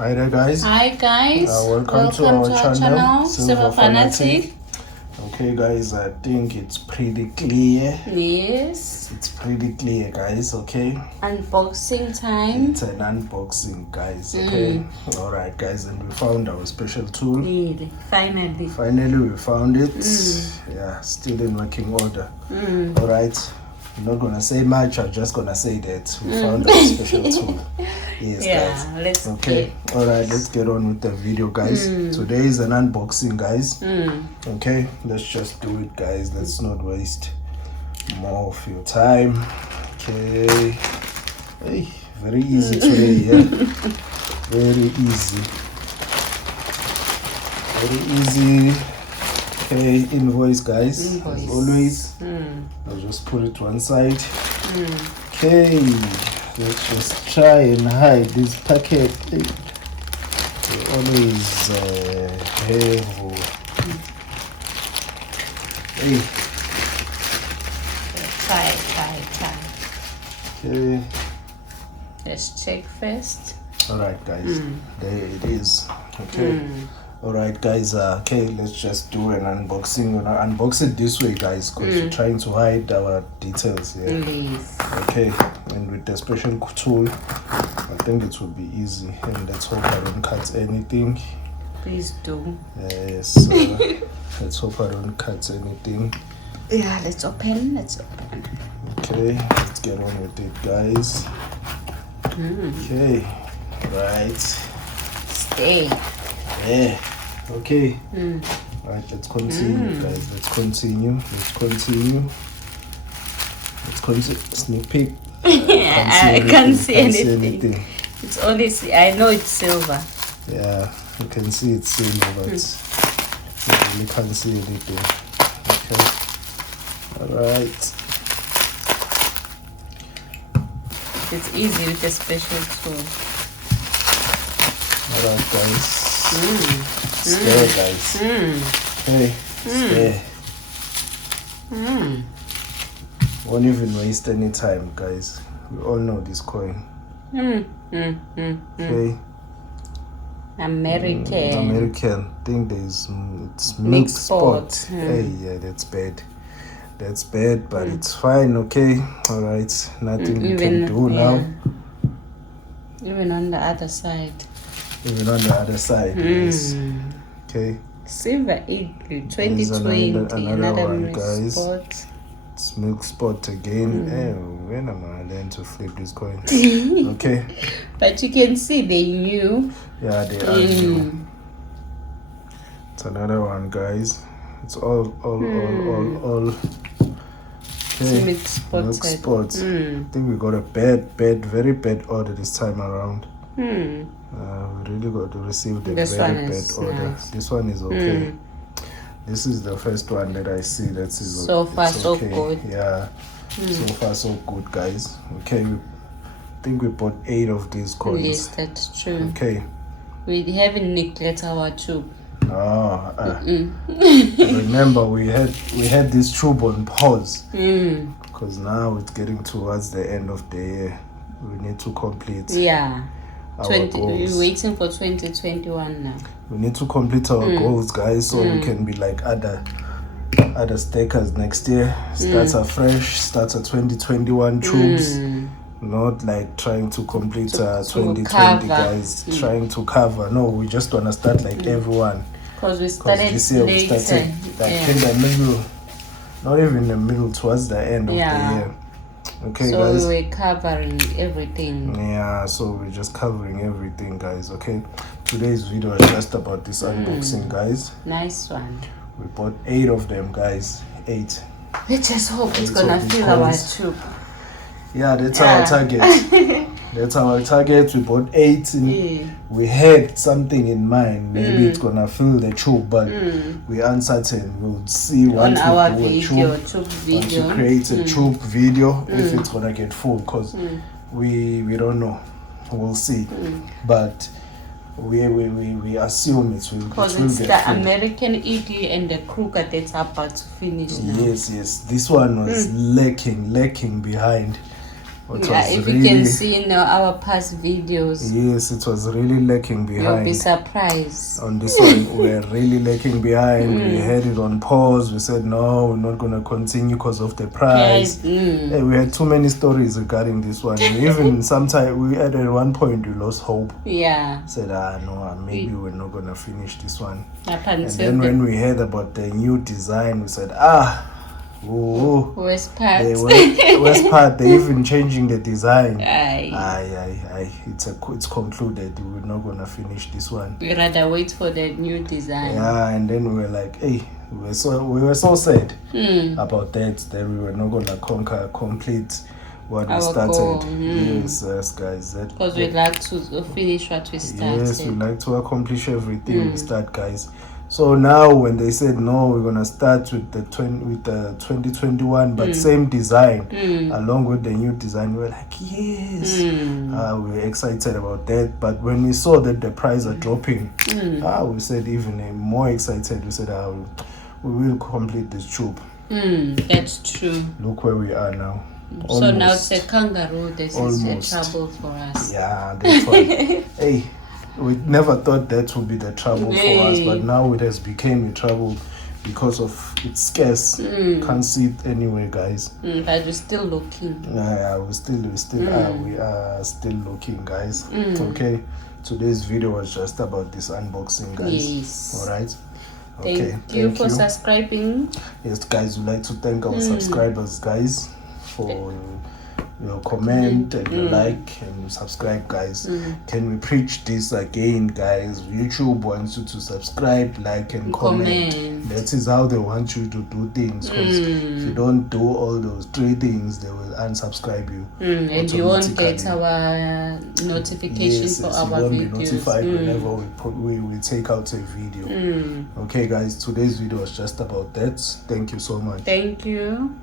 Hi there, guys. Hi guys. Welcome to our channel, Silver Fanatic. Okay, guys, I think it's pretty clear. Yes. It's pretty clear, guys. Okay. Unboxing time. It's an unboxing, guys. Okay. All right, guys, and we found our special tool. Really. Finally. Finally, we found it. Yeah, still in working order. All right. I'm not gonna say much. I'm just gonna say that we found our special tool. Yes, guys. Let's all right, let's get on with the video, guys. Today is an unboxing, guys. Okay, let's just do it, guys. Let's not waste more of your time. Okay. Hey, very easy today, yeah. Very easy. Okay, invoice, guys. As always. I'll just put it one side. Okay, let's just try and hide this packet. They always have. Hey. Try. Okay. Let's check first. All right, guys. There it is. Okay. All right, guys. Okay, let's just do an unboxing. We're gonna unbox it this way, guys, because we're trying to hide our details here. Please. Okay, and with the special tool, I think it will be easy. And let's hope I don't cut anything. Please do. Yes. Let's hope I don't cut anything. Yeah, let's open. Okay, let's get on with it, guys. Okay, right. Stay. Yeah. Okay. Right, let's continue, guys. Let's continue. Sneak peek. I can't see anything. It's only, I know it's silver. Yeah, you can see it's silver, but you really can't see anything. Okay. Alright. It's easy with a special tool. Alright, guys. Stay, guys. Okay. Stay. Won't even waste any time, guys. We all know this coin. Okay. American. I think it's milk spot. Hey, yeah, that's bad. But it's fine. Okay. All right. Nothing we can do now. Even on the other side. Yes. Okay. Silver Eagle 2020. Another one, milk guys. spot. It's milk spot again. When am I learn to flip this coin? Okay. But you can see they knew. Yeah, they are new. It's another one, guys. It's all. Okay. Milk spots. I think we got a very bad order this time around. We really got to receive the very bad order. Nice. This one is okay. This is the first one that I see that is so far okay. so good. Yeah. So far so good, guys. Okay, I think we bought 8 of these coins. Yes, that's true. Okay. We haven't neglected our tube. Remember we had this tube on pause because now it's getting towards the end of the year. We need to complete our goals. We're waiting for 2021 now. We need to complete our goals, guys, so we can be like other stakers next year. Starts afresh, starts at 2021 tubes. Not like trying to complete 2020 cover. Guys, trying to cover. No, we just want to start like everyone. Because we started this year later. we started like in the middle, not even the middle, towards the end of the year. Okay, so guys. So we were covering everything. Yeah, so we're just covering everything, guys. Okay, today's video is just about this unboxing, guys. Nice one. We bought 8 of them, guys. 8. Let's just hope it's gonna fill our tube. Yeah, that's our target. That's our target. We bought 8. We had something in mind. Maybe it's gonna fill the tube, but we're uncertain. We'll see once on we do a tube video. Once we create a tube video, if it's gonna get full, because we don't know. We'll see, but we assume it will. Because it's the American Eagle and the Kruger that's about to finish now. Yes. This one was lacking behind. If you can see in our past videos, yes, it was really lacking behind. You'll be surprised. On this one, we're really lacking behind. We had it on pause. We said, no, we're not going to continue because of the price. Hey, we had too many stories regarding this one. Even sometimes we at one point we lost hope. Yeah. Said, no, maybe we're not going to finish this one. And then when we heard about the new design, we said, West part. West part, they even changing the design. It's concluded. We're not gonna finish this one. We rather wait for the new design. Yeah, and then we were like, hey, we were so sad about that. Then we were not gonna complete what we started. Yes, guys. Because we like to finish what we started. Yes, we like to accomplish everything we start, guys. So now when they said no, we're gonna start with the 2021, but same design along with the new design, we were like, yes, we're excited about that. But when we saw that the price are dropping, we said even more excited. We said, we will complete this tube. That's true. Look where we are now. So now it's a kangaroo. This is a trouble for us. Yeah, that's why. Hey. We never thought that would be the trouble for us, but now it has become a trouble because of it's scarce. Can't see it anywhere, guys. But we're still looking. Yeah, we are still looking, guys. Okay, today's video was just about this unboxing, guys. Yes. All right. Okay. Thank you for subscribing. Yes, guys, we'd like to thank our subscribers, guys, for your comment and your like and subscribe, guys. Can we preach this again, guys? YouTube wants you to subscribe, like and comment. That is how they want you to do things, because if you don't do all those three things, they will unsubscribe you and you won't get our notifications for our videos. You won't be notified whenever we take out a video. Okay, guys, today's video was just about that. Thank you so much. Thank you.